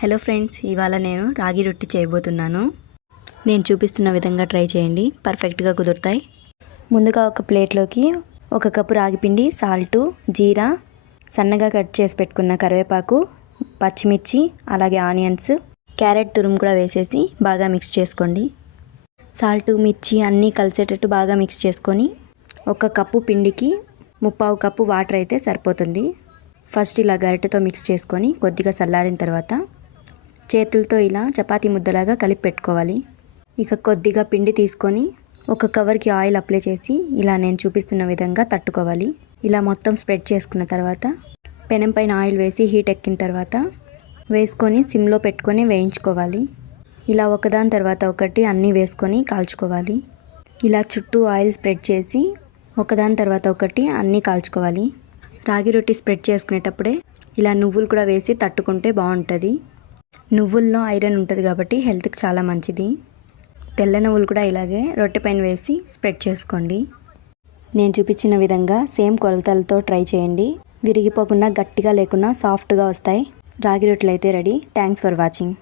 Hello friends, ఇవాళ నేను రాగి రొట్టి చేయబోతున్నాను. నేను చూపిస్తున్న విధంగా ట్రై చేయండి, పర్ఫెక్ట్గా కుదురుతాయి. ముందుగా ఒక ప్లేట్లోకి 1 కప్పు రాగి పిండి, సాల్టు, జీరా, సన్నగా కట్ చేసి పెట్టుకున్న కరివేపాకు, పచ్చిమిర్చి, అలాగే ఆనియన్స్, క్యారెట్ తురుము కూడా వేసేసి బాగా మిక్స్ చేసుకోండి. సాల్టు, మిర్చి అన్నీ కలిసేటట్టు బాగా మిక్స్ చేసుకొని 1 కప్పు పిండికి 3/4 కప్పు వాటర్ అయితే సరిపోతుంది. ఫస్ట్ ఇలా గరిటెతో మిక్స్ చేసుకొని కొద్దిగా చల్లారిన తర్వాత చేతులతో ఇలా చపాతీ ముద్దలాగా కలిపి పెట్టుకోవాలి. ఇక కొద్దిగా పిండి తీసుకొని ఒక కవర్కి ఆయిల్ అప్లై చేసి ఇలా నేను చూపిస్తున్న విధంగా తట్టుకోవాలి. ఇలా మొత్తం స్ప్రెడ్ చేసుకున్న తర్వాత పెనం పైన ఆయిల్ వేసి హీట్ ఎక్కిన తర్వాత వేసుకొని సిమ్లో పెట్టుకొని వేయించుకోవాలి. ఇలా ఒకదాని తర్వాత ఒకటి అన్నీ వేసుకొని కాల్చుకోవాలి. ఇలా చుట్టూ ఆయిల్ స్ప్రెడ్ చేసి ఒకదాని తర్వాత ఒకటి అన్నీ కాల్చుకోవాలి. రాగి రొట్టి స్ప్రెడ్ చేసుకునేటప్పుడే ఇలా నువ్వులు కూడా వేసి తట్టుకుంటే బాగుంటుంది. నువ్వుల్లో ఐరన్ ఉంటుంది కాబట్టి హెల్త్కి చాలా మంచిది. తెల్ల నువ్వులు కూడా ఇలాగే రొట్టె పైన వేసి స్ప్రెడ్ చేసుకోండి. నేను చూపించిన విధంగా సేమ్ కొలతలతో ట్రై చేయండి. విరిగిపోకుండా గట్టిగా లేకుండా సాఫ్ట్గా వస్తాయి. రాగి రొట్టెలు అయితే రెడీ. Thanks for watching.